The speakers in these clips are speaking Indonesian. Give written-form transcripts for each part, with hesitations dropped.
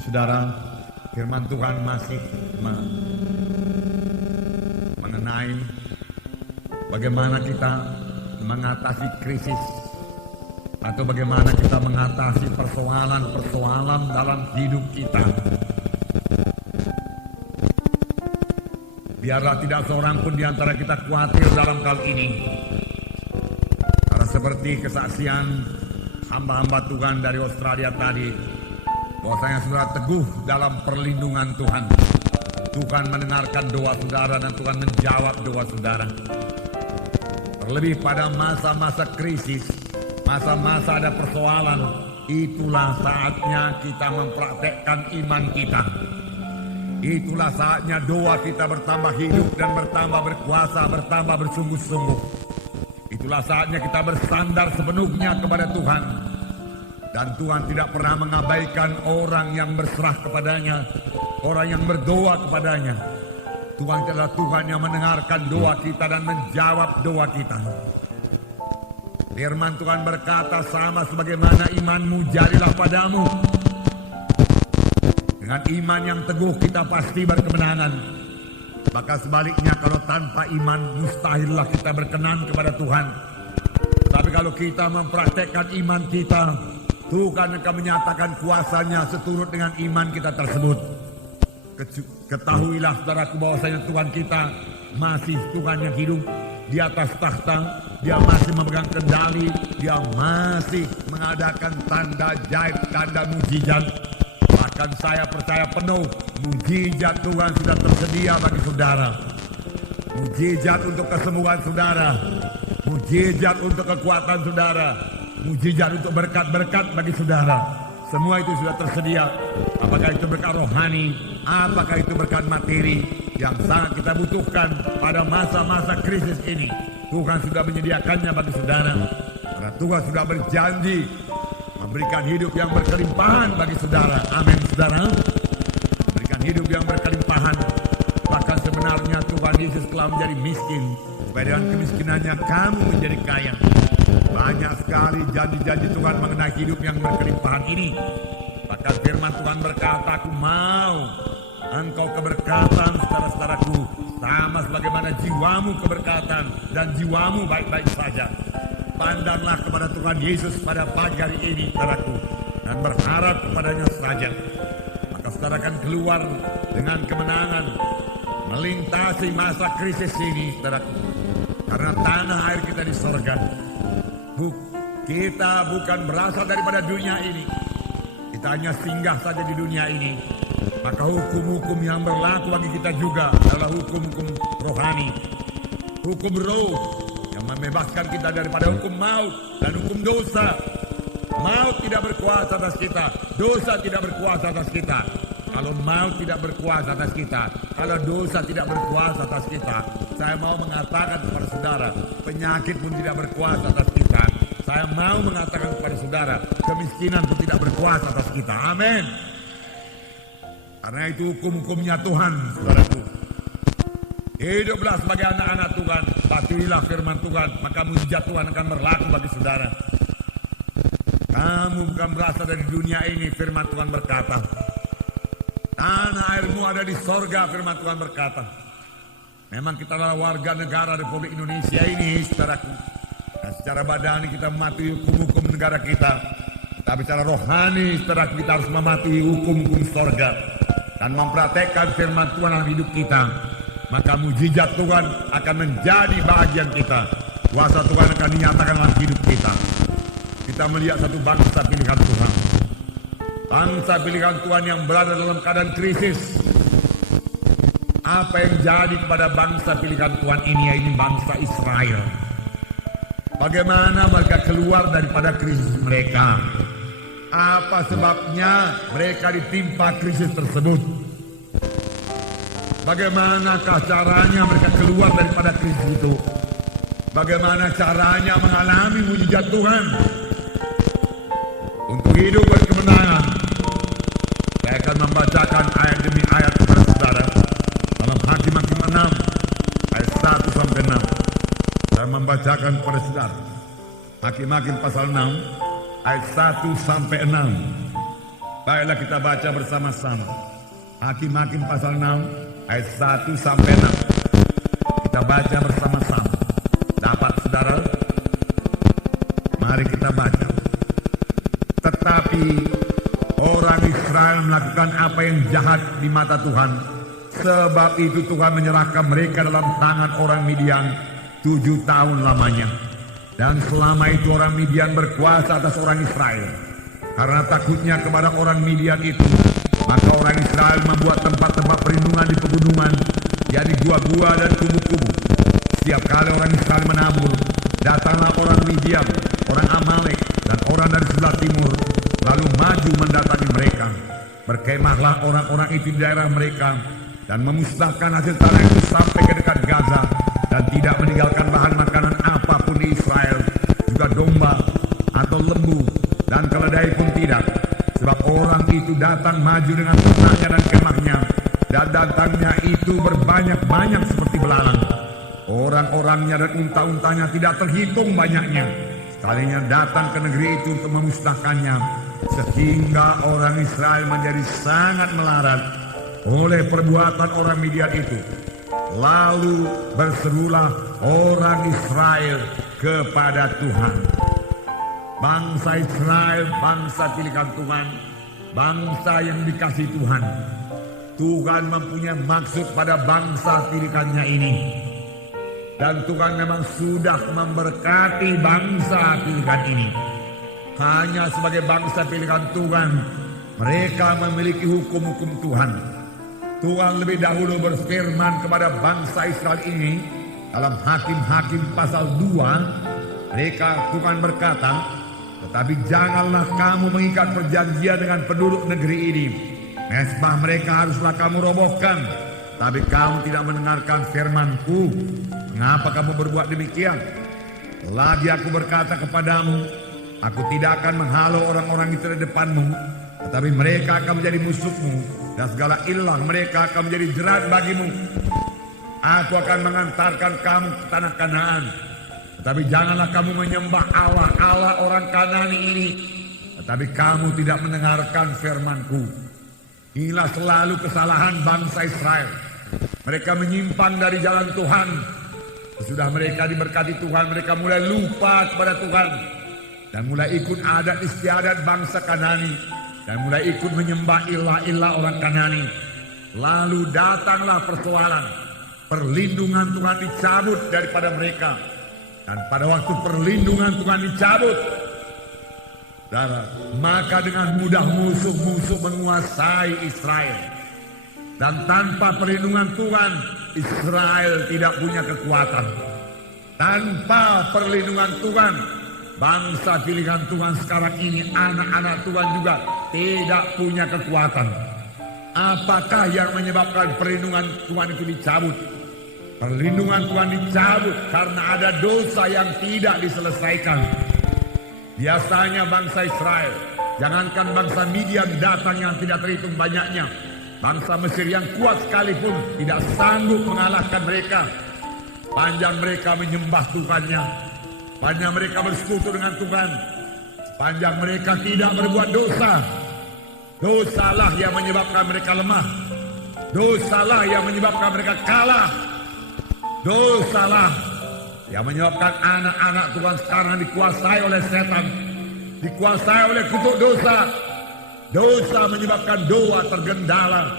Saudara, firman Tuhan masih mengenai bagaimana kita mengatasi krisis atau bagaimana kita mengatasi persoalan-persoalan dalam hidup kita. Biarlah tidak seorang pun di antara kita khawatir dalam hal ini. Karena seperti kesaksian hamba-hamba Tuhan dari Australia tadi, bahwasanya saudara teguh dalam perlindungan Tuhan. Tuhan mendengarkan doa saudara dan Tuhan menjawab doa saudara. Terlebih pada masa-masa krisis, masa-masa ada persoalan, itulah saatnya kita mempraktekkan iman kita. Itulah saatnya doa kita bertambah hidup dan bertambah berkuasa, bertambah bersungguh-sungguh. Itulah saatnya kita bersandar sepenuhnya kepada Tuhan. Dan Tuhan tidak pernah mengabaikan orang yang berserah kepadanya, orang yang berdoa kepadanya. Tuhan adalah Tuhan yang mendengarkan doa kita dan menjawab doa kita. Firman Tuhan berkata, sama sebagaimana imanmu jadilah padamu. Dengan iman yang teguh kita pasti berkemenangan. Maka sebaliknya kalau tanpa iman mustahillah kita berkenan kepada Tuhan. Tapi kalau kita mempraktekkan iman kita, Tuhan akan menyatakan kuasanya seturut dengan iman kita tersebut. Ketahuilah saudaraku bahwasanya Tuhan kita masih Tuhan yang hidup di atas takhta. Dia masih memegang kendali. Dia masih mengadakan tanda ajaib, tanda mujizat. Bahkan saya percaya penuh mujizat Tuhan sudah tersedia bagi saudara. Mujizat untuk kesembuhan saudara. Mujizat untuk kekuatan saudara. Mujizat untuk berkat-berkat bagi saudara. Semua itu sudah tersedia. Apakah itu berkat rohani, apakah itu berkat materi yang sangat kita butuhkan pada masa-masa krisis ini. Tuhan sudah menyediakannya bagi saudara. Karena Tuhan sudah berjanji memberikan hidup yang berkelimpahan bagi saudara. Amin saudara. Memberikan hidup yang berkelimpahan. Bahkan sebenarnya Tuhan Yesus telah menjadi miskin, supaya dengan kemiskinannya kamu menjadi kaya. Banyak sekali janji-janji Tuhan mengenai hidup yang berkelimpahan ini. Bahkan firman Tuhan berkata, aku mau engkau keberkatan saudara-saudaraku, sama sebagaimana jiwamu keberkatan dan jiwamu baik-baik saja. Pandanglah kepada Tuhan Yesus pada pagi hari ini, saudaraku, dan berharap kepadanya saja. Maka saudara akan keluar dengan kemenangan, melintasi masa krisis ini, saudaraku. Karena tanah air kita di sorga. Kita bukan berasal daripada dunia ini. Kita hanya singgah saja di dunia ini. Maka hukum-hukum yang berlaku bagi kita juga adalah hukum-hukum rohani. Hukum roh yang membebaskan kita daripada hukum maut dan hukum dosa. Maut tidak berkuasa atas kita. Dosa tidak berkuasa atas kita. Kalau maut tidak berkuasa atas kita, kalau dosa tidak berkuasa atas kita, saya mau mengatakan kepada saudara, penyakit pun tidak berkuasa atas kita. Saya mau mengatakan kepada saudara, kemiskinan pun tidak berkuasa atas kita. Amin. Karena itu hukum-hukumnya Tuhan, saudaraku. Hiduplah sebagai anak-anak Tuhan, patuhilah firman Tuhan, maka mujizat Tuhan akan berlaku bagi saudara. Kamu bukan berasal dari dunia ini, firman Tuhan berkata. Tanah airmu ada di sorga, firman Tuhan berkata. Memang kita adalah warga negara Republik Indonesia ini, saudaraku. Dan secara badani kita mematuhi hukum-hukum negara kita. Tapi secara rohani, saudaraku, kita harus mematuhi hukum-hukum sorga. Dan mempraktekkan firman Tuhan dalam hidup kita. Maka mujizat Tuhan akan menjadi bagian kita. Kuasa Tuhan akan dinyatakan dalam hidup kita. Kita melihat satu bangsa pilihan Tuhan. Bangsa pilihan Tuhan yang berada dalam keadaan krisis. Apa yang jadi kepada bangsa pilihan Tuhan ini, yaitu bangsa Israel. Bagaimana mereka keluar daripada krisis mereka? Apa sebabnya mereka ditimpa krisis tersebut? Bagaimanakah caranya mereka keluar daripada krisis itu? Bagaimana caranya mengalami mujizat Tuhan? Untuk hidup berkemenangan, saya akan membacakan ayat demi ayat kepada saudara dalam Hakim-Hakim 6 ayat 1 sampai 6. Saya membacakan kepada saudara. Hakim-Hakim pasal 6 ayat 1 sampai 6. Baiklah kita baca bersama-sama. Hakim-Hakim pasal 6 ayat 1 sampai 6. Kita baca bersama-sama. Dapat saudara? Mari kita baca. Tetapi orang Israel melakukan apa yang jahat di mata Tuhan. Sebab itu Tuhan menyerahkan mereka dalam tangan orang Midian 7 tahun lamanya. Dan selama itu orang Midian berkuasa atas orang Israel. Karena takutnya kepada orang Midian itu, maka orang Israel membuat tempat-tempat perlindungan di pegunungan, yakni gua-gua dan kubu-kubu. Setiap kali orang Israel menabur, datanglah orang Midian, orang Amalek, dan orang dari sebelah timur, lalu maju mendatangi mereka. Berkemahlah orang-orang itu di daerah mereka, dan memusnahkan hasil tanah itu sampai ke dekat Gaza, dan tidak meninggalkan bahan makanan apapun di Israel, juga domba atau lembu dan keledai pun tidak. Sebab orang itu datang maju dengan ternaknya dan kemahnya, dan datangnya itu berbanyak-banyak seperti belalang. Orang-orangnya dan unta-untanya tidak terhitung banyaknya. Sekalinya datang ke negeri itu untuk memusnahkannya, sehingga orang Israel menjadi sangat melarat oleh perbuatan orang Midian itu. Lalu berserulah orang Israel kepada Tuhan. Bangsa Israel, bangsa pilihan Tuhan, bangsa yang dikasih Tuhan. Tuhan mempunyai maksud pada bangsa pilihannya ini. Dan Tuhan memang sudah memberkati bangsa pilihan ini. Hanya sebagai bangsa pilihan Tuhan, mereka memiliki hukum-hukum Tuhan. Tuhan lebih dahulu berfirman kepada bangsa Israel ini dalam Hakim-Hakim pasal 2. Tuhan berkata, tetapi janganlah kamu mengikat perjanjian dengan penduduk negeri ini. Mezbah mereka haruslah kamu robohkan. Tapi kamu tidak mendengarkan firman-Ku. Mengapa kamu berbuat demikian? Lagi aku berkata kepadamu, aku tidak akan menghalau orang-orang itu di depanmu, tetapi mereka akan menjadi musuhmu, dan segala ilah mereka akan menjadi jerat bagimu. Aku akan mengantarkan kamu ke tanah Kanaan, tetapi janganlah kamu menyembah Allah orang Kanani ini. Tetapi kamu tidak mendengarkan firman-Ku. Inilah selalu kesalahan bangsa Israel. Mereka menyimpang dari jalan Tuhan. Sesudah mereka diberkati Tuhan, mereka mulai lupa kepada Tuhan, dan mulai ikut adat istiadat bangsa Kanani, dan mulai ikut menyembah ilah-ilah orang Kanani. Lalu datanglah persoalan. Perlindungan Tuhan dicabut daripada mereka. Dan pada waktu perlindungan Tuhan dicabut, maka dengan mudah musuh-musuh menguasai Israel. Dan tanpa perlindungan Tuhan, Israel tidak punya kekuatan. Tanpa perlindungan Tuhan, bangsa pilihan Tuhan sekarang ini, anak-anak Tuhan juga tidak punya kekuatan. Apakah yang menyebabkan perlindungan Tuhan itu dicabut? Perlindungan Tuhan dicabut karena ada dosa yang tidak diselesaikan. Biasanya bangsa Israel, jangankan bangsa Midian datang yang tidak terhitung banyaknya, bangsa Mesir yang kuat sekalipun tidak sanggup mengalahkan mereka. Panjang mereka menyembah Tuhannya, panjang mereka bersekutu dengan Tuhan, panjang mereka tidak berbuat dosa. Dosalah yang menyebabkan mereka lemah. Dosalah yang menyebabkan mereka kalah. Dosalah yang menyebabkan anak-anak Tuhan sekarang dikuasai oleh setan, dikuasai oleh kutuk dosa. Dosa menyebabkan doa tergendala.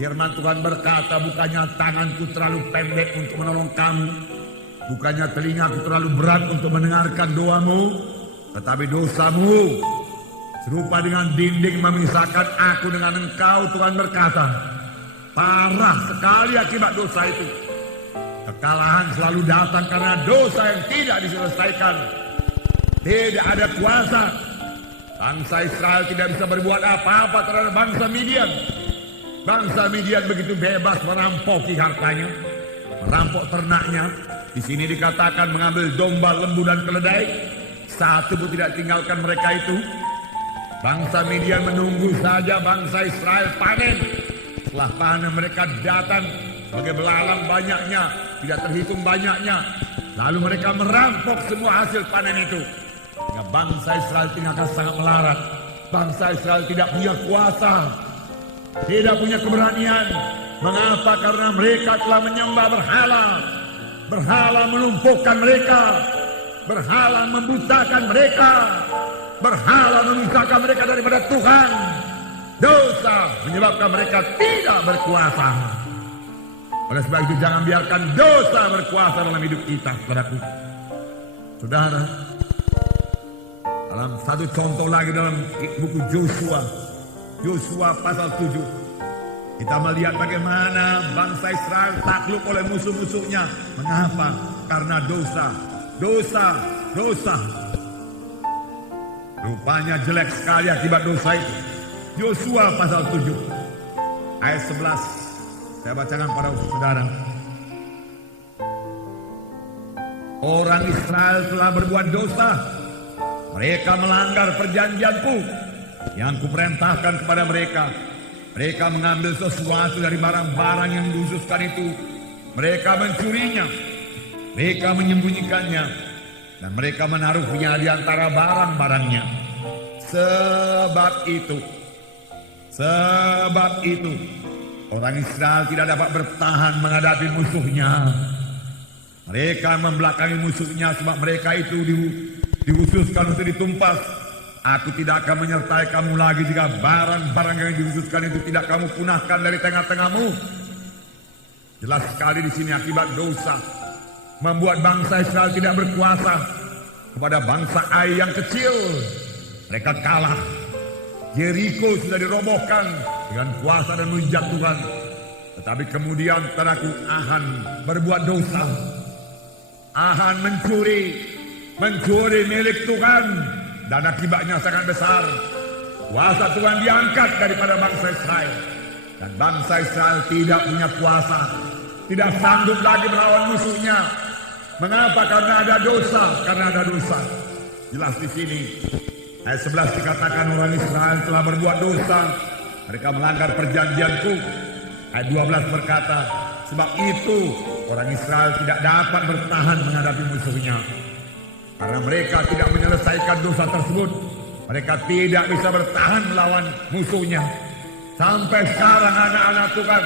Firman Tuhan berkata, bukannya tanganku terlalu pendek untuk menolong kamu, bukannya telingaku terlalu berat untuk mendengarkan doamu, tetapi dosamu serupa dengan dinding memisahkan aku dengan engkau. Tuhan berkata, parah sekali akibat dosa itu. Kekalahan selalu datang karena dosa yang tidak diselesaikan. Tidak ada kuasa. Bangsa Israel tidak bisa berbuat apa-apa terhadap bangsa Midian. Bangsa Midian begitu bebas merampoki hartanya, merampok ternaknya. Di sini dikatakan mengambil domba, lembu dan keledai. Satu pun tidak tinggalkan mereka itu. Bangsa Midian menunggu saja bangsa Israel panen. Setelah panen mereka datang sebagai belalang banyaknya, tidak terhitung banyaknya. Lalu mereka merampok semua hasil panen itu. Ya, bangsa Israel tinggalkan sangat melarat. Bangsa Israel tidak punya kuasa, tidak punya keberanian. Mengapa? Karena mereka telah menyembah berhala. Berhala melumpuhkan mereka. Berhala membutakan mereka. Berhala memisahkan mereka daripada Tuhan. Dosa menyebabkan mereka tidak berkuasa. Oleh sebab itu jangan biarkan dosa berkuasa dalam hidup kita, saudaraku. Saudara, dalam satu contoh lagi dalam buku Yosua pasal 7, kita melihat bagaimana bangsa Israel takluk oleh musuh-musuhnya. Mengapa? Karena dosa. Rupanya jelek sekali akibat dosa itu. Yosua pasal 7 ayat 11. Saya bacakan pada saudara. Orang Israel telah berbuat dosa. Mereka melanggar perjanjianku yang kuperintahkan kepada mereka. Mereka mengambil sesuatu dari barang-barang yang dikhususkan itu. Mereka mencurinya. Mereka menyembunyikannya. Dan mereka menaruhnya di antara barang-barangnya. Sebab itu orang Israel tidak dapat bertahan menghadapi musuhnya. Mereka membelakangi musuhnya sebab mereka itu dikhususkan untuk ditumpas. Aku tidak akan menyertai kamu lagi jika barang-barang yang dikhususkan itu tidak kamu punahkan dari tengah-tengahmu. Jelas sekali di sini akibat dosa membuat bangsa Israel tidak berkuasa kepada bangsa Ai yang kecil. Mereka kalah. Yeriko sudah dirobohkan dengan kuasa dan mujizat Tuhan. Tetapi kemudian saudaraku, Ahan berbuat dosa. Ahan mencuri milik Tuhan. Dan akibatnya sangat besar. Kuasa Tuhan diangkat daripada bangsa Israel. Dan bangsa Israel tidak punya kuasa. Tidak sanggup lagi melawan musuhnya. Mengapa? Karena ada dosa. Jelas di sini. Ayat 11 dikatakan orang Israel telah berbuat dosa. Mereka melanggar perjanjianku. Ayat 12 berkata, sebab itu orang Israel tidak dapat bertahan menghadapi musuhnya. Karena mereka tidak menyelesaikan dosa tersebut. Mereka tidak bisa bertahan melawan musuhnya. Sampai sekarang anak-anak Tuhan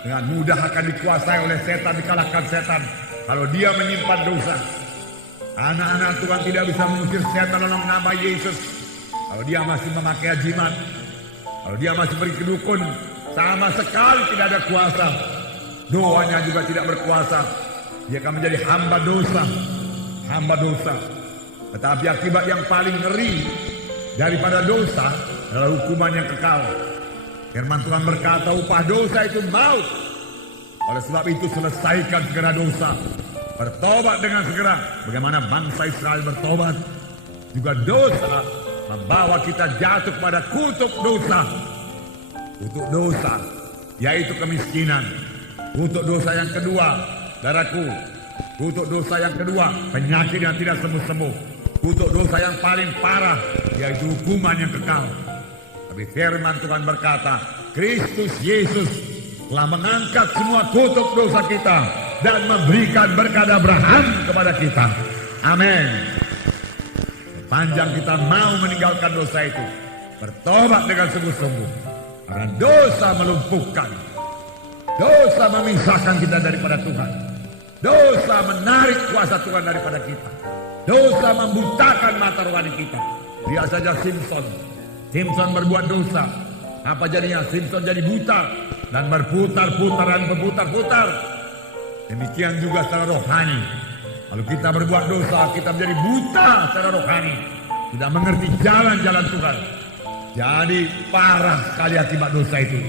dengan mudah akan dikuasai oleh setan, dikalahkan setan. Kalau dia menyimpan dosa. Anak-anak Tuhan tidak bisa mengusir setan dalam nama Yesus. Kalau dia masih memakai jimat, kalau dia masih beri kedukun, sama sekali tidak ada kuasa. Doanya juga tidak berkuasa. Dia akan menjadi hamba dosa. Tetapi akibat yang paling ngeri daripada dosa adalah hukuman yang kekal. Firman Tuhan berkata, upah dosa itu maut. Oleh sebab itu selesaikan segera dosa. Bertobat dengan segera. Bagaimana bangsa Israel bertobat. Juga dosa membawa kita jatuh pada kutuk dosa. Kutuk dosa, yaitu kemiskinan. Kutuk dosa yang kedua, saudaraku, kutuk dosa yang kedua, penyakit yang tidak sembuh-sembuh. Kutuk dosa yang paling parah, yaitu hukuman yang kekal. Tapi firman Tuhan berkata, Kristus Yesus telah mengangkat semua kutuk dosa kita dan memberikan berkat Abraham kepada kita. Amin. Sepanjang kita mau meninggalkan dosa itu, bertobat dengan sungguh-sungguh. Karena dosa melumpuhkan, dosa memisahkan kita daripada Tuhan, dosa menarik kuasa Tuhan daripada kita, dosa membutakan mata rohani kita. Lihat saja Simpson berbuat dosa. Apa jadinya? Simpson jadi buta dan berputar-putar. Demikian juga secara rohani. Kalau kita berbuat dosa, kita menjadi buta secara rohani, tidak mengerti jalan-jalan Tuhan. Jadi parah sekali akibat dosa itu.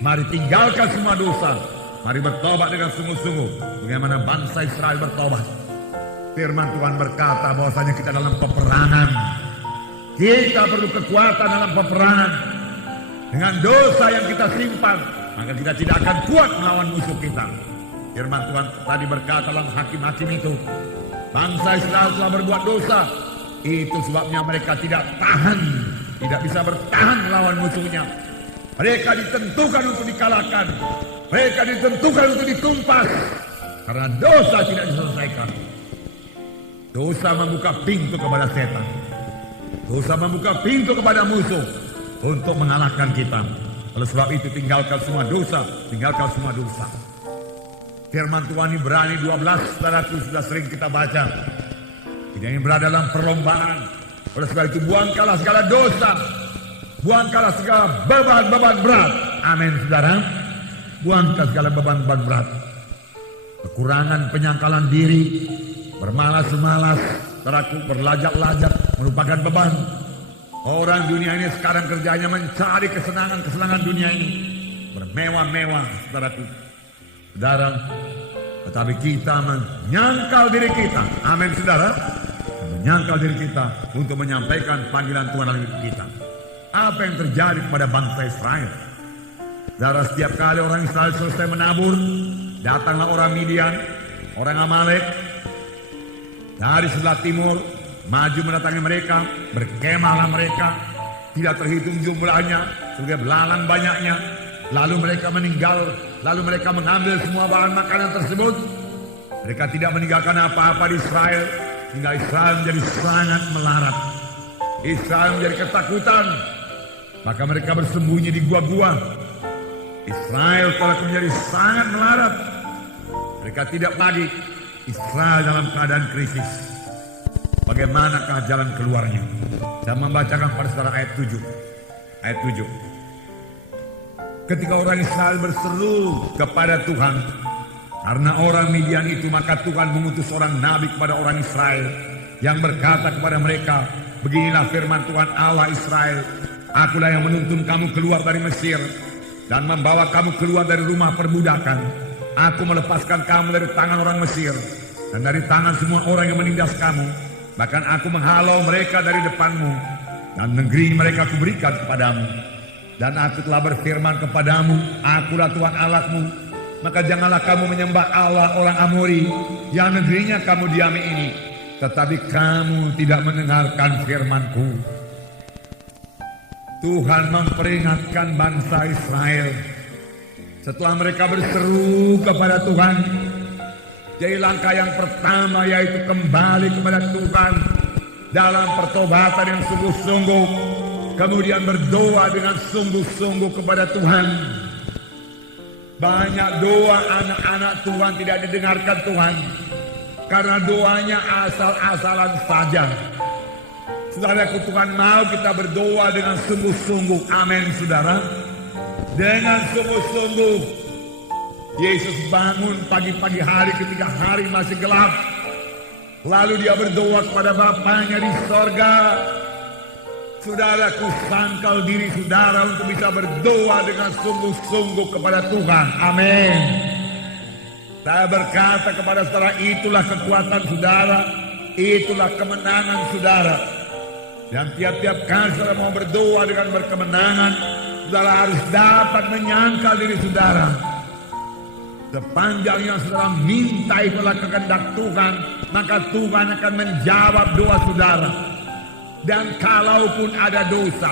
Mari tinggalkan semua dosa. Mari bertobat dengan sungguh-sungguh. Bagaimana bangsa Israel bertobat. Firman Tuhan berkata bahwasanya kita dalam peperangan. Kita perlu kekuatan dalam peperangan. Dengan dosa yang kita simpan, maka kita tidak akan kuat melawan musuh kita. Firman Tuhan tadi berkata dalam Hakim-Hakim itu, bangsa Israel telah berbuat dosa. Itu sebabnya mereka tidak tahan, tidak bisa bertahan melawan musuhnya. Mereka ditentukan untuk dikalahkan. Mereka ditentukan untuk ditumpas. Karena dosa tidak diselesaikan. Dosa membuka pintu kepada setan. Dosa membuka pintu kepada musuh untuk mengalahkan kita. Oleh sebab itu tinggalkan semua dosa, tinggalkan semua dosa. Firman Tuhan Ibrani 12, saudaraku, sudah sering kita baca. Kita ini berada dalam perlombaan. Oleh sebab itu buangkanlah segala dosa, buangkanlah segala beban-beban berat. Amin, saudara. Buangkan segala beban-beban berat. Kekurangan penyangkalan diri, bermalas-malas, saudaraku, berlajak-lajak merupakan beban. Orang dunia ini sekarang kerjanya mencari kesenangan dunia ini, bermewah-mewah, saudaraku. Saudara, tetapi kita menyangkal diri kita. Amin, saudara. Menyangkal diri kita untuk menyampaikan panggilan Tuhan dalam hidup kita. Apa yang terjadi kepada bangsa Israel? Saudara, setiap kali orang Israel selesai menabur, datanglah orang Midian, orang Amalek dari sebelah timur, maju mendatangi mereka, berkemahlah mereka, tidak terhitung jumlahnya, sudah belalang banyaknya. Lalu mereka meninggal, lalu mereka mengambil semua bahan makanan tersebut. Mereka tidak meninggalkan apa-apa di Israel, sehingga Israel menjadi sangat melarat. Israel menjadi ketakutan, maka mereka bersembunyi di gua-gua. Israel telah menjadi sangat melarat. Mereka tidak lagi. Israel dalam keadaan krisis. Bagaimanakah jalan keluarnya? Saya membacakan pada saudara ayat 7. Ayat 7. Ketika orang Israel berseru kepada Tuhan karena orang Midian itu, maka Tuhan mengutus orang nabi kepada orang Israel yang berkata kepada mereka, beginilah firman Tuhan Allah Israel, akulah yang menuntun kamu keluar dari Mesir dan membawa kamu keluar dari rumah perbudakan. Aku melepaskan kamu dari tangan orang Mesir dan dari tangan semua orang yang menindas kamu. Bahkan aku menghalau mereka dari depanmu dan negeri mereka kuberikan kepadamu. Dan aku telah berfirman kepadamu, akulah Tuhan Allahmu. Maka janganlah kamu menyembah Allah orang Amori yang negerinya kamu diami ini. Tetapi kamu tidak mendengarkan firmanku. Tuhan memperingatkan bangsa Israel setelah mereka berseru kepada Tuhan. Jadi langkah yang pertama yaitu kembali kepada Tuhan dalam pertobatan yang sungguh-sungguh, kemudian berdoa dengan sungguh-sungguh kepada Tuhan. Banyak doa anak-anak Tuhan tidak didengarkan Tuhan karena doanya asal-asalan saja. Saudaraku, Tuhan mau kita berdoa dengan sungguh-sungguh. Amin, saudara. Dengan sungguh-sungguh. Yesus bangun pagi-pagi hari ketika hari masih gelap. Lalu dia berdoa kepada Bapanya di sorga. Saudaraku, sangkal diri saudara untuk bisa berdoa dengan sungguh-sungguh kepada Tuhan. Amin. Saya berkata kepada saudara, itulah kekuatan saudara, itulah kemenangan saudara. Dan tiap-tiap kali saudara mau berdoa dengan berkemenangan, saudara harus dapat menyangkal diri saudara. Sepanjang yang saudara minta itulah kehendak Tuhan, maka Tuhan akan menjawab doa saudara. Dan kalaupun ada dosa,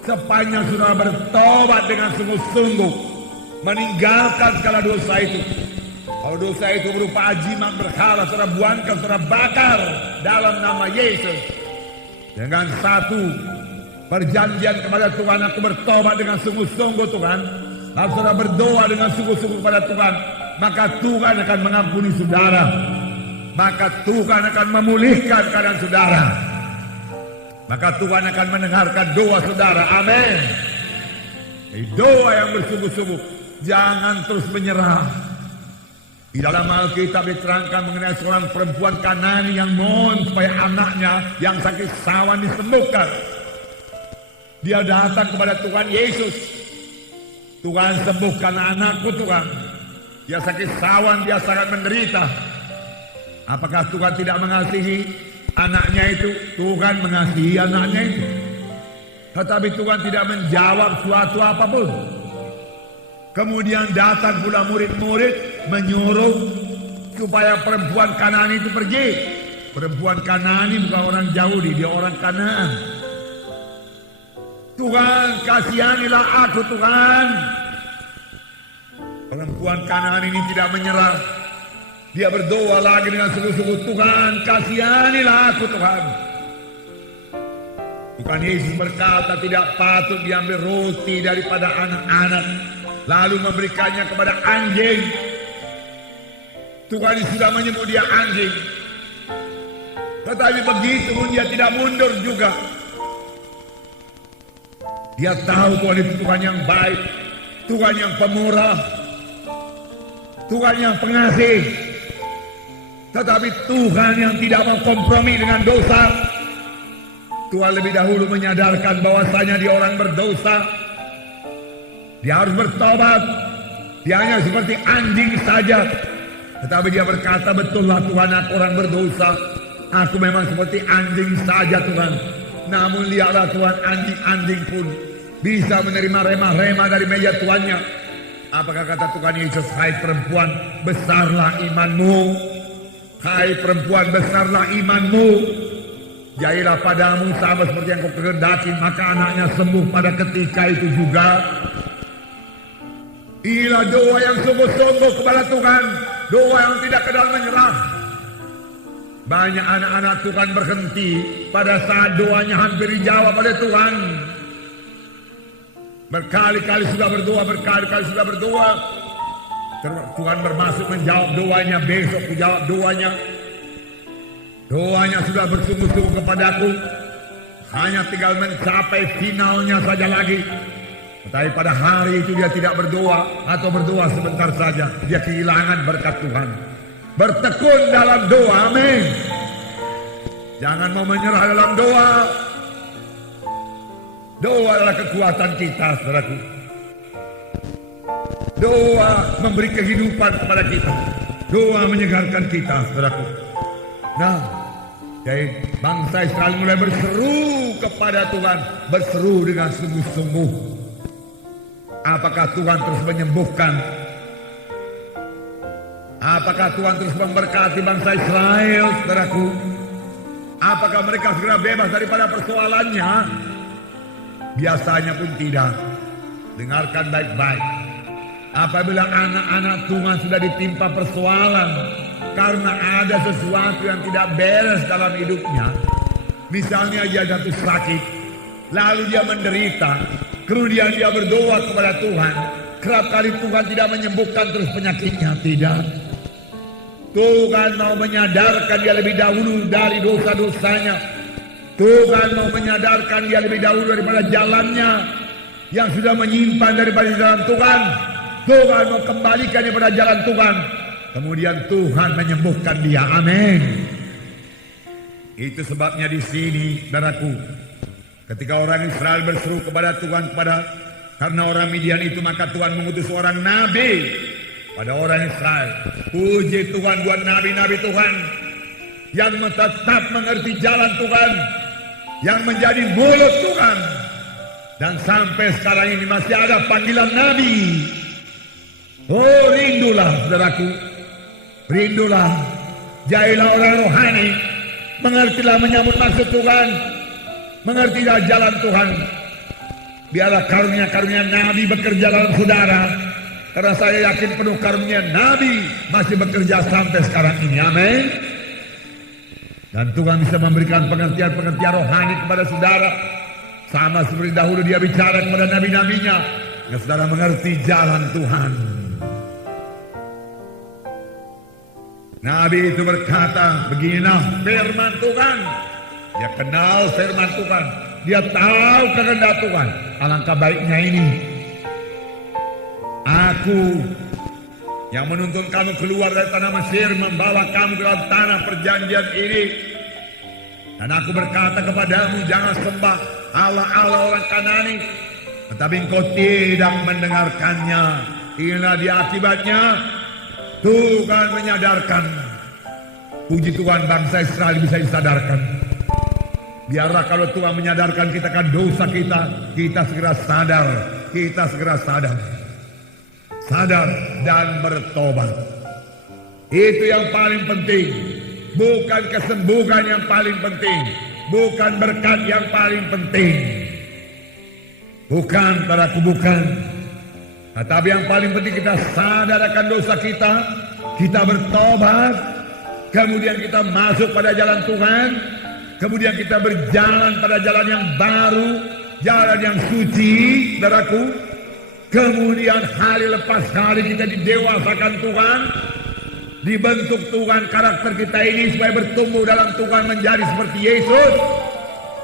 sepanjang saudara bertobat dengan sungguh-sungguh, meninggalkan segala dosa itu. Kalau dosa itu berupa ajimat berhala, saudara buangkan, saudara bakar dalam nama Yesus. Dengan satu perjanjian kepada Tuhan, aku bertobat dengan sungguh-sungguh Tuhan. Lalu saudara berdoa dengan sungguh-sungguh kepada Tuhan, maka Tuhan akan mengampuni saudara. Maka Tuhan akan memulihkan keadaan saudara. Maka Tuhan akan mendengarkan doa saudara. Amin. Doa yang bersungguh-sungguh. Jangan terus menyerah. Di dalam Alkitab diterangkan mengenai seorang perempuan Kanani yang mohon supaya anaknya yang sakit sawan disembuhkan. Dia datang kepada Tuhan Yesus. Tuhan, sembuhkan anakku Tuhan. Dia sakit sawan, dia sangat menderita. Apakah Tuhan tidak mengasihi anaknya itu? Tuhan mengasihi anaknya itu. Tetapi Tuhan tidak menjawab suatu apapun. Kemudian datang pula murid-murid menyuruh supaya perempuan Kanani itu pergi. Perempuan Kanani bukan orang Yahudi, dia orang Kanaan. Tuhan, kasihanilah aku Tuhan. Perempuan Kanaan ini tidak menyerah. Dia berdoa lagi dengan sungguh-sungguh, Tuhan kasihanilah aku Tuhan. Tuhan Yesus berkata tidak patut diambil roti daripada anak-anak lalu memberikannya kepada anjing. Tuhan sudah menyebut dia anjing. Tetapi begitu pun dia tidak mundur juga. Dia tahu Tuhan itu Tuhan yang baik, Tuhan yang pemurah, Tuhan yang pengasih. Tetapi Tuhan yang tidak mau kompromi dengan dosa. Tuhan lebih dahulu menyadarkan bahwasanya dia orang berdosa. Dia harus bertobat. Dia hanya seperti anjing saja. Tetapi dia berkata, betullah Tuhan, aku orang berdosa. Aku memang seperti anjing saja Tuhan. Namun lihatlah Tuhan, anjing-anjing pun bisa menerima remah-remah dari meja tuannya. Apakah kata Tuhan Yesus, hai perempuan, besarlah imanmu. Hai perempuan, besarlah imanmu. Jadilah padamu sama seperti yang kau kehendaki, maka anaknya sembuh pada ketika itu juga. Inilah doa yang sungguh-sungguh kepada Tuhan, doa yang tidak kenal menyerah. Banyak anak-anak Tuhan berhenti pada saat doanya hampir dijawab oleh Tuhan. Berkali-kali sudah berdoa, berkali-kali sudah berdoa. Tuhan bermaksud menjawab doanya, besok menjawab doanya. Doanya sudah bersungguh-sungguh kepadaku. Hanya tinggal mencapai finalnya saja lagi. Tetapi pada hari itu dia tidak berdoa atau berdoa sebentar saja. Dia kehilangan berkat Tuhan. Bertekun dalam doa, amin. Jangan mau menyerah dalam doa. Doa adalah kekuatan kita, saudaraku. Doa memberi kehidupan kepada kita. Doa menyegarkan kita, saudaraku. Nah, jadi bangsa Israel mulai berseru kepada Tuhan, berseru dengan sungguh-sungguh. Apakah Tuhan terus menyembuhkan? Apakah Tuhan terus memberkati bangsa Israel, saudaraku? Apakah mereka segera bebas daripada persoalannya? Biasanya pun tidak. Dengarkan baik-baik. Apabila anak-anak Tuhan sudah ditimpa persoalan karena ada sesuatu yang tidak beres dalam hidupnya, misalnya dia jatuh sakit, lalu dia menderita, kemudian dia berdoa kepada Tuhan, kerap kali Tuhan tidak menyembuhkan terus penyakitnya, tidak. Tuhan mau menyadarkan dia lebih dahulu dari dosa-dosanya. Tuhan mau menyadarkan dia lebih dahulu daripada jalannya yang sudah menyimpan daripada jalan Tuhan. Tuhan mau kembalikan dia pada jalan Tuhan. Kemudian Tuhan menyembuhkan dia. Amin. Itu sebabnya di sini, saudaraku, ketika orang Israel berseru kepada Tuhan karena orang Midian itu, maka Tuhan mengutus seorang nabi pada orang Israel. Puji Tuhan buat nabi-nabi Tuhan yang tetap mengerti jalan Tuhan, yang menjadi mulut Tuhan. Dan sampai sekarang ini masih ada panggilan nabi. Oh, rindulah saudaraku, rindulah, jadilah orang rohani, mengertilah menyambut maksud Tuhan, mengertilah jalan Tuhan. Biarlah karunia-karunia nabi bekerja dalam saudara, karena saya yakin penuh karunia nabi masih bekerja sampai sekarang ini, amin. Dan Tuhan bisa memberikan pengertian-pengertian rohani kepada saudara, sama seperti dahulu dia bicara kepada nabi-nabinya, yang saudara mengerti jalan Tuhan. Nabi itu berkata, beginilah firman Tuhan. Dia kenal firman Tuhan. Dia tahu kehendak Tuhan. Alangkah baiknya ini. Aku yang menuntun kamu keluar dari tanah Mesir, membawa kamu ke dalam tanah perjanjian ini. Dan aku berkata kepadamu, jangan sembah Allah-Allah orang Kanani. Tetapi engkau tidak mendengarkannya. Inilah dia akibatnya. Tuhan menyadarkan. Puji Tuhan, bangsa Israel bisa disadarkan. Biarlah kalau Tuhan menyadarkan kita kan dosa kita segera sadar. Kita segera sadar. Sadar dan bertobat. Itu yang paling penting. Bukan kesembuhan yang paling penting. Bukan berkat yang paling penting. Bukan, saudaraku, bukan. Tapi yang paling penting kita sadar akan dosa kita, kita bertobat, kemudian kita masuk pada jalan Tuhan, kemudian kita berjalan pada jalan yang baru, jalan yang suci, saudaraku. Kemudian hari lepas hari kita didewasakan Tuhan, dibentuk Tuhan karakter kita ini supaya bertumbuh dalam Tuhan menjadi seperti Yesus.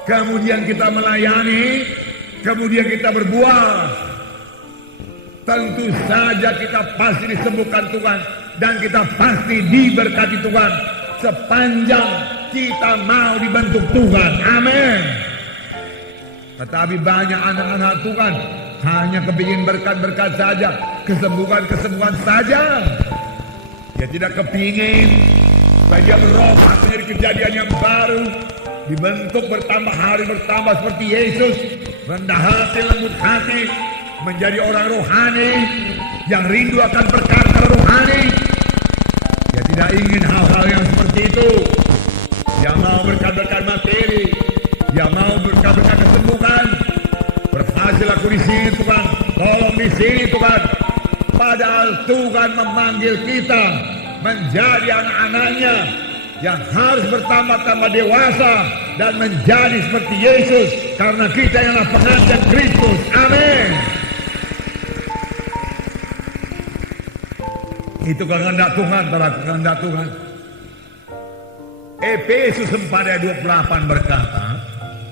Kemudian kita melayani, kemudian kita berbuah. Tentu saja kita pasti disembuhkan Tuhan dan kita pasti diberkati Tuhan sepanjang kita mau dibentuk Tuhan. Amin. Tetapi banyak anak-anak Tuhan hanya kepingin berkat-berkat saja, kesembuhan-kesembuhan saja. Dia tidak kepingin supaya dia berubah menjadi kejadian yang baru, dibentuk bertambah hari bertambah seperti Yesus, rendah hati, lembut hati, menjadi orang rohani yang rindu akan perkara rohani. Dia tidak ingin hal-hal yang seperti itu. Dia mau berkat-berkat materi, dia mau berkat-berkat kesembuhan. Berhasil aku di sini Tuhan, tolong di sini Tuhan. Padahal Tuhan memanggil kita menjadi anak-anaknya yang harus bertambah-tambah dewasa dan menjadi seperti Yesus, karena kita ialah pengantin Kristus. Amin. Itu kehendak Tuhan, kehendak Tuhan. Efesus 4 ayat 28 berkata,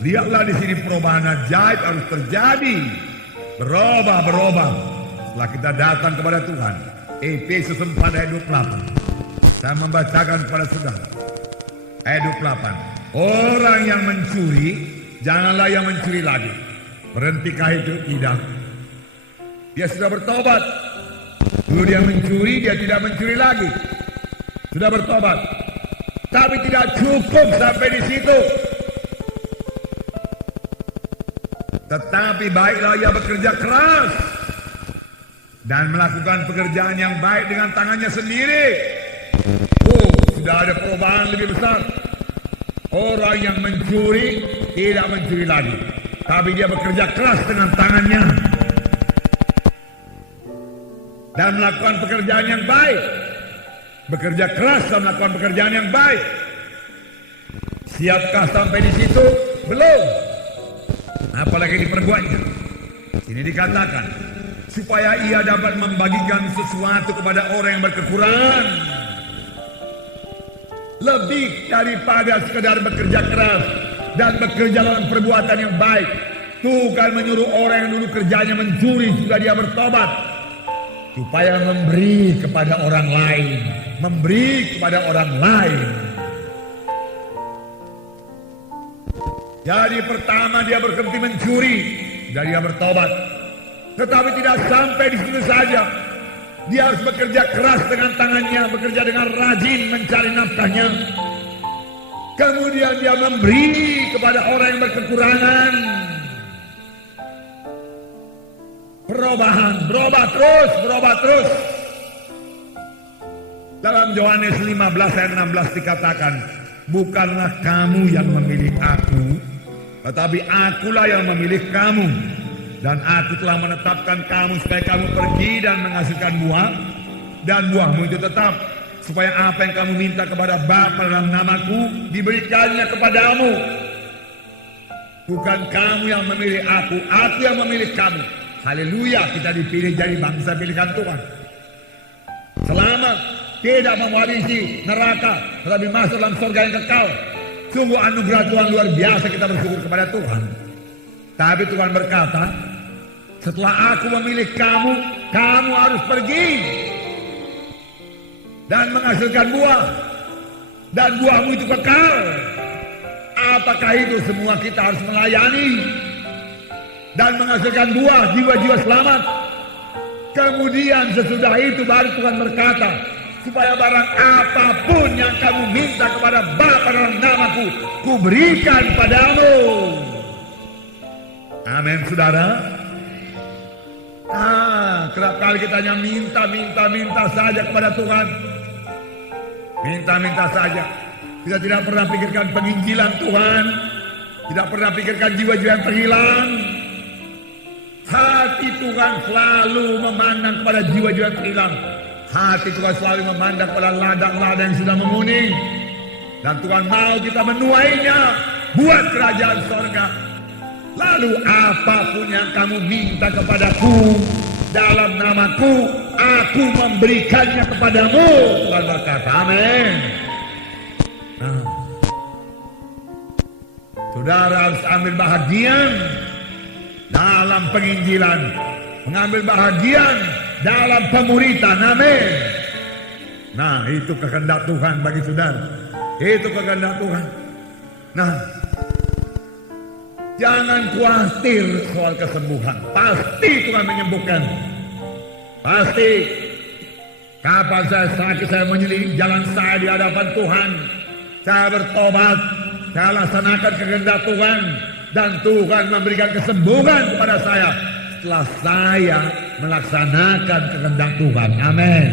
lihatlah di sini perubahan ajaib harus terjadi, berubah. Setelah kita datang kepada Tuhan. Efesus 4 ayat 28. Saya membacakan kepada saudara. Ayat 28. Orang yang mencuri, janganlah yang mencuri lagi. Berhentikah itu? Tidak. Dia sudah bertobat. Dulu dia mencuri, dia tidak mencuri lagi. Sudah bertobat. Tapi tidak cukup sampai di situ. Tetapi baiklah ia bekerja keras dan melakukan pekerjaan yang baik dengan tangannya sendiri. Sudah ada perubahan lebih besar. Orang yang mencuri tidak mencuri lagi, tapi dia bekerja keras dengan tangannya dan melakukan pekerjaan yang baik. Bekerja keras dan melakukan pekerjaan yang baik. Siapkah sampai di situ? Belum. Apalagi diperbuatnya. Ini dikatakan supaya ia dapat membagikan sesuatu kepada orang yang berkekurangan. Lebih daripada sekedar bekerja keras dan bekerja dalam perbuatan yang baik. Tuhan menyuruh orang yang dulu kerjanya mencuri sudah dia bertobat, supaya memberi kepada orang lain, memberi kepada orang lain. Jadi pertama dia berhenti mencuri dan dia bertobat. Tetapi tidak sampai di situ saja. Dia harus bekerja keras dengan tangannya, bekerja dengan rajin mencari nafkahnya. Kemudian dia memberi kepada orang yang berkekurangan. Perubahan, berubah terus. Dalam Yohanes 15 ayat 16 dikatakan, bukanlah kamu yang memilih aku, tetapi akulah yang memilih kamu. Dan aku telah menetapkan kamu supaya kamu pergi dan menghasilkan buah, dan buahmu itu tetap, supaya apa yang kamu minta kepada Bapa dalam namaku diberikannya kepadamu. Bukan kamu yang memilih aku yang memilih kamu. Haleluya, kita dipilih jadi bangsa pilihan Tuhan. Selamat, tidak mewarisi neraka, tetapi masuk dalam surga yang kekal. Sungguh anugerah Tuhan luar biasa, kita bersyukur kepada Tuhan. Tapi Tuhan berkata, setelah aku memilih kamu, kamu harus pergi dan menghasilkan buah, dan buahmu itu kekal. Apakah itu semua kita harus melayani dan menghasilkan buah, jiwa-jiwa selamat? Kemudian sesudah itu baru Tuhan berkata, supaya barang apapun yang kamu minta kepada Bapa dalam namaku, kuberikan padamu. Amin, saudara. Kerap kali kita hanya minta saja kepada Tuhan. Minta saja. Kita tidak pernah pikirkan penginjilan Tuhan. Tidak pernah pikirkan jiwa-jiwa yang terhilang. Hati Tuhan selalu memandang kepada jiwa-jiwa yang terhilang. Hati Tuhan selalu memandang pada ladang-ladang yang sudah menguning. Dan Tuhan mau kita menuainya buat kerajaan sorga. Lalu apapun yang kamu minta kepadaku dalam namaku, aku memberikannya kepadamu. Tuhan berkata, amin. Nah, saudara harus ambil bahagian dalam penginjilan, mengambil bahagian dalam pemuritan, amin. Nah, itu kehendak Tuhan bagi saudara. Itu kehendak Tuhan. Nah, jangan khawatir soal kesembuhan. Pasti Tuhan menyembuhkan. Pasti. Kapan saya sakit, saya menyelidiki jalan saya di hadapan Tuhan. Saya bertobat. Saya laksanakan kehendak Tuhan. Dan Tuhan memberikan kesembuhan kepada saya. Setelah saya melaksanakan kehendak Tuhan. Amin.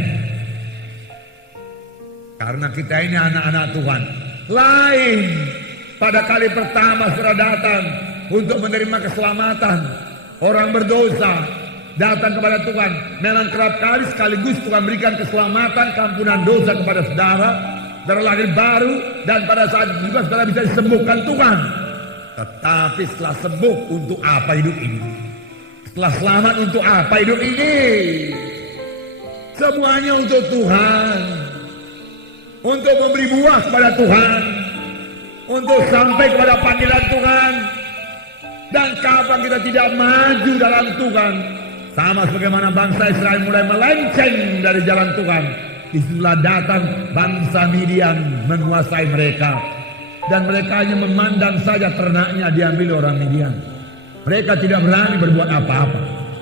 Karena kita ini anak-anak Tuhan. Lain pada kali pertama saudara datang untuk menerima keselamatan. Orang berdosa datang kepada Tuhan. Memang kerap kali sekaligus Tuhan berikan keselamatan, keampunan dosa kepada saudara. Saudara lahir baru. Dan pada saat juga saudara bisa disembuhkan Tuhan. Tetapi setelah sembuh, untuk apa hidup ini? Setelah selamat, untuk apa hidup ini? Semuanya untuk Tuhan. Untuk memberi buah kepada Tuhan. Untuk sampai kepada panggilan Tuhan. Dan kapan kita tidak maju dalam Tuhan, sama sebagaimana bangsa Israel mulai melenceng dari jalan Tuhan, disitulah datang bangsa Midian menguasai mereka. Dan mereka hanya memandang saja ternaknya diambil orang Midian. Mereka tidak berani berbuat apa-apa.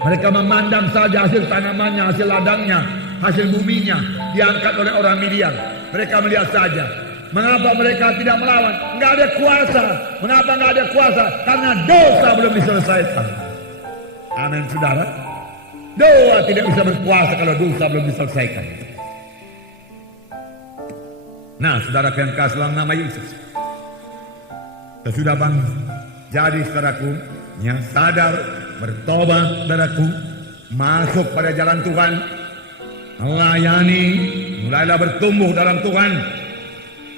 Mereka memandang saja hasil tanamannya, hasil ladangnya, hasil buminya diangkat oleh orang Midian. Mereka melihat saja. Mengapa mereka tidak melawan? Enggak ada kuasa. Mengapa enggak ada kuasa? Karena dosa belum diselesaikan. Amin, saudara. Doa tidak bisa berkuasa kalau dosa belum diselesaikan. Nah, saudara yang kasih dalam nama Yesus, sesudah bang jadi saudaraku yang sadar, bertobat saudaraku, masuk pada jalan Tuhan, melayani, mulailah bertumbuh dalam Tuhan.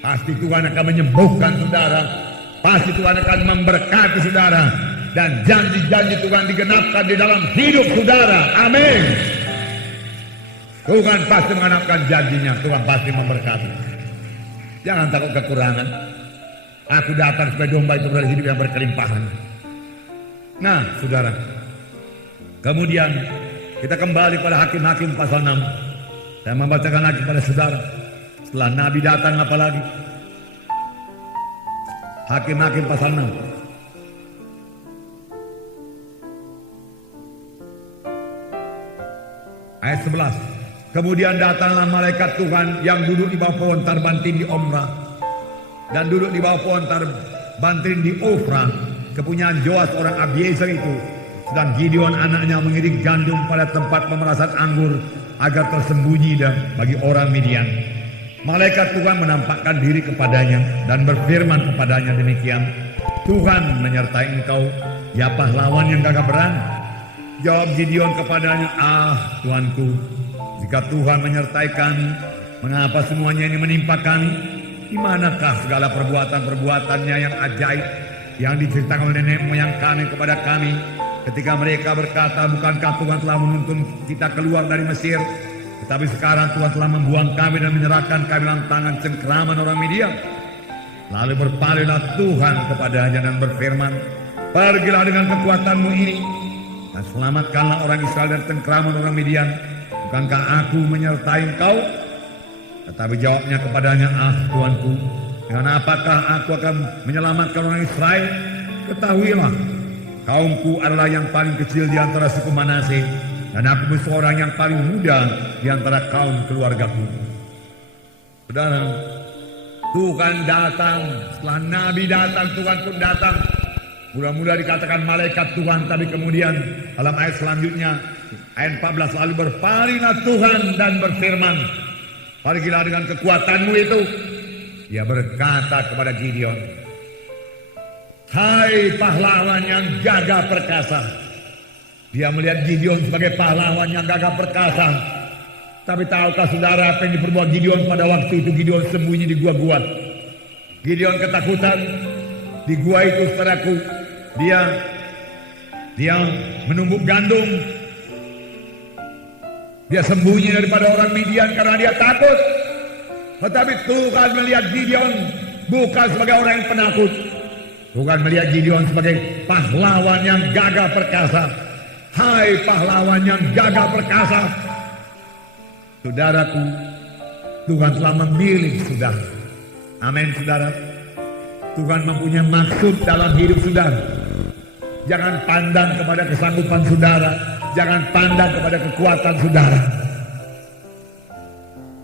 Pasti Tuhan akan menyembuhkan saudara. Pasti Tuhan akan memberkati saudara. Dan janji-janji Tuhan digenapkan di dalam hidup saudara. Amin. Tuhan pasti mengenapkan janjinya. Tuhan pasti memberkati. Jangan takut kekurangan. Aku datang supaya domba itu berada hidup yang berkelimpahan. Nah, saudara. Kemudian kita kembali pada Hakim-Hakim pasal 6. Saya membacakan lagi pada saudara. Setelah Nabi datang apa lagi? Hakim-Hakim pasal 6. Ayat 11. Kemudian datanglah malaikat Tuhan yang duduk di bawah pohon tarbantin di Omrah dan duduk di bawah pohon tarbantin di Ofra, kepunyaan Joas orang Abiezer itu. Sedang Gideon anaknya mengirik gandum pada tempat pemerasan anggur agar tersembunyi bagi orang Midian. Malaikat Tuhan menampakkan diri kepadanya dan berfirman kepadanya demikian, Tuhan menyertai engkau, ya pahlawan yang gagah berani. Jawab Gideon kepadanya, Tuanku, jika Tuhan menyertai kami, mengapa semuanya ini menimpa kami? Di manakah segala perbuatan-perbuatannya yang ajaib yang diceritakan oleh nenek moyang kami kepada kami ketika mereka berkata, bukankah Tuhan telah menuntun kita keluar dari Mesir? Tetapi sekarang Tuhan telah membuang kami dan menyerahkan kami dalam tangan cengkeraman orang Midian. Lalu berpalinglah Tuhan kepadanya dan berfirman, pergilah dengan kekuatanmu ini dan selamatkanlah orang Israel dari cengkeraman orang Midian. Bukankah aku menyertai engkau? Tetapi jawabnya kepadanya, Tuanku, dengan apakah aku akan menyelamatkan orang Israel? Ketahuilah, kaumku adalah yang paling kecil di antara suku Manase, dan aku seorang yang paling muda di antara kaum keluargaku. Saudara, Tuhan datang. Setelah Nabi datang, Tuhan pun datang. Mula-mula dikatakan malaikat Tuhan, tapi kemudian dalam ayat selanjutnya, ayat 14, lalu berpalinglah Tuhan dan berfirman, pergilah dengan kekuatanmu itu. Dia berkata kepada Gideon, hai pahlawan yang gagah perkasa. Dia melihat Gideon sebagai pahlawan yang gagah perkasa. Tapi tahukah saudara apa yang diperbuat Gideon pada waktu itu? Gideon sembunyi di gua-gua. Gideon ketakutan. Di gua itu saudaraku, dia menumbuk gandum. Dia sembunyi daripada orang Midian karena dia takut. Tetapi Tuhan melihat Gideon bukan sebagai orang yang penakut. Tuhan melihat Gideon sebagai pahlawan yang gagah perkasa. Hai pahlawan yang gagah perkasa. Saudaraku, Tuhan telah memilih saudara. Amin saudara. Tuhan mempunyai maksud dalam hidup saudara. Jangan pandang kepada kesanggupan saudara. Jangan pandang kepada kekuatan saudara.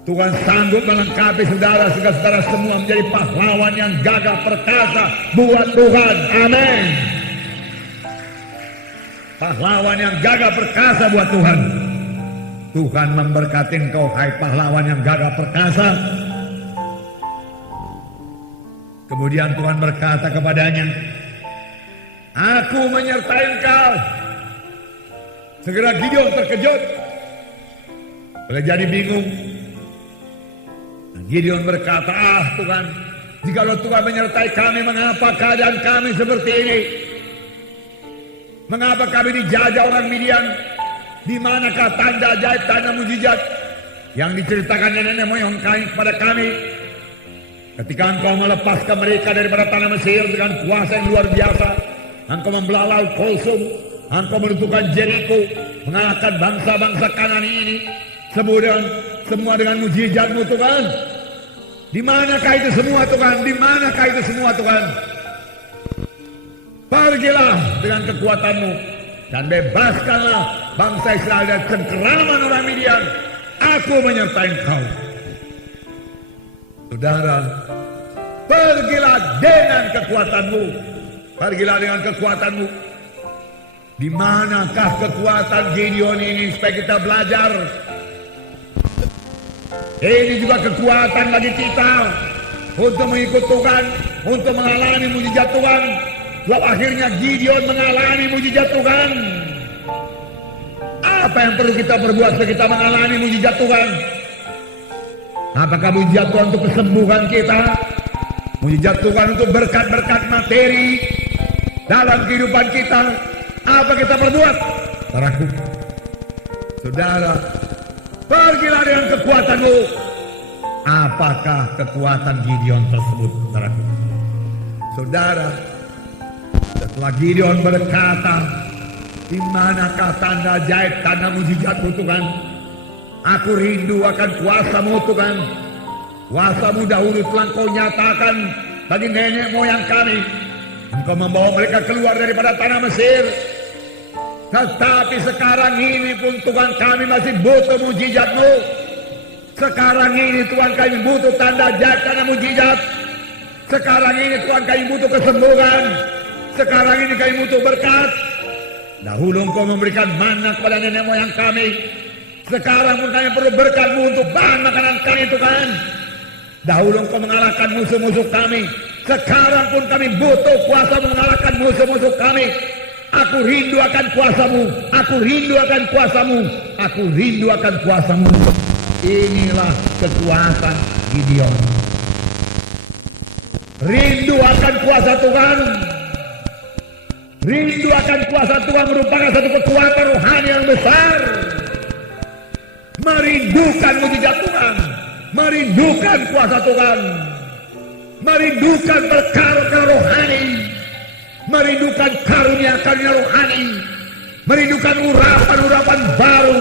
Tuhan sanggup melengkapi saudara sehingga saudara semua menjadi pahlawan yang gagah perkasa buat Tuhan. Amin. Pahlawan yang gagah perkasa buat Tuhan. Tuhan memberkati engkau, hai pahlawan yang gagah perkasa. Kemudian Tuhan berkata kepadanya, aku menyertai engkau. Segera Gideon terkejut. Boleh jadi bingung. Gideon berkata, Tuhan, jikalau Tuhan menyertai kami, mengapa keadaan kami seperti ini? Mengapa kami dijajah orang Midian? Di manakah tanda ajaib, tanda mujizat yang diceritakan nenek moyang kami kepada kami? Ketika engkau melepaskan mereka daripada tanah Mesir dengan kuasa yang luar biasa, engkau membelah laut Kulsum, engkau menentukan Jericho, mengalahkan bangsa-bangsa Kanani ini, semua dengan mujizatmu Tuhan. Di manakah itu semua Tuhan? Di manakah itu semua Tuhan? Pergilah dengan kekuatanmu dan bebaskanlah bangsa Israel dari cengkeraman orang Midian. Aku menyertai engkau. Saudara, pergilah dengan kekuatanmu. Pergilah dengan kekuatanmu. Di manakah kekuatan Gideon ini supaya kita belajar? Ini juga kekuatan bagi kita untuk mengikut Tuhan, untuk mengalami mujizat Tuhan. Sebab akhirnya Gideon mengalami mujizat Tuhan. Apa yang perlu kita perbuat supaya kita mengalami mujizat Tuhan? Apakah mujizat Tuhan untuk kesembuhan kita? Mujizat Tuhan untuk berkat-berkat materi dalam kehidupan kita? Apa kita perbuat? Saudaraku, saudara, pergilah dengan kekuatanmu. Apakah kekuatan Gideon tersebut, saudaraku? Saudara, setelah Gideon berkata, di manakah tanda ajaib, tanda mujizatmu Tuhan? Aku rindu akan kuasamu Tuhan. Kuasamu dahulu telah kau nyatakan bagi nenek moyang kami. Engkau membawa mereka keluar daripada tanah Mesir. Tetapi sekarang ini pun Tuhan kami masih butuh mujizatmu. Sekarang ini Tuhan kami butuh tanda ajaib, tanda mujizat. Sekarang ini Tuhan kami butuh kesembuhan. Sekarang ini kami butuh berkat. Dahulu engkau memberikan mana kepada nenek moyang kami. Sekarang pun kami perlu berkat-Mu untuk bahan makanan kami Tuhan. Dahulu engkau mengalahkan musuh-musuh kami. Sekarang pun kami butuh kuasa mengalahkan musuh-musuh kami. Aku rindu akan kuasa-Mu. Aku rindu akan kuasa-Mu. Aku rindu akan kuasa-Mu. Inilah kekuatan Gideon. Rindu akan kuasa Tuhan. Rindu akan kuasa Tuhan merupakan satu kekuatan rohani yang besar. Merindukan mujizat Tuhan. Merindukan kuasa Tuhan. Merindukan perkara-perkara rohani. Merindukan karunia-karunia rohani. Merindukan urapan-urapan baru.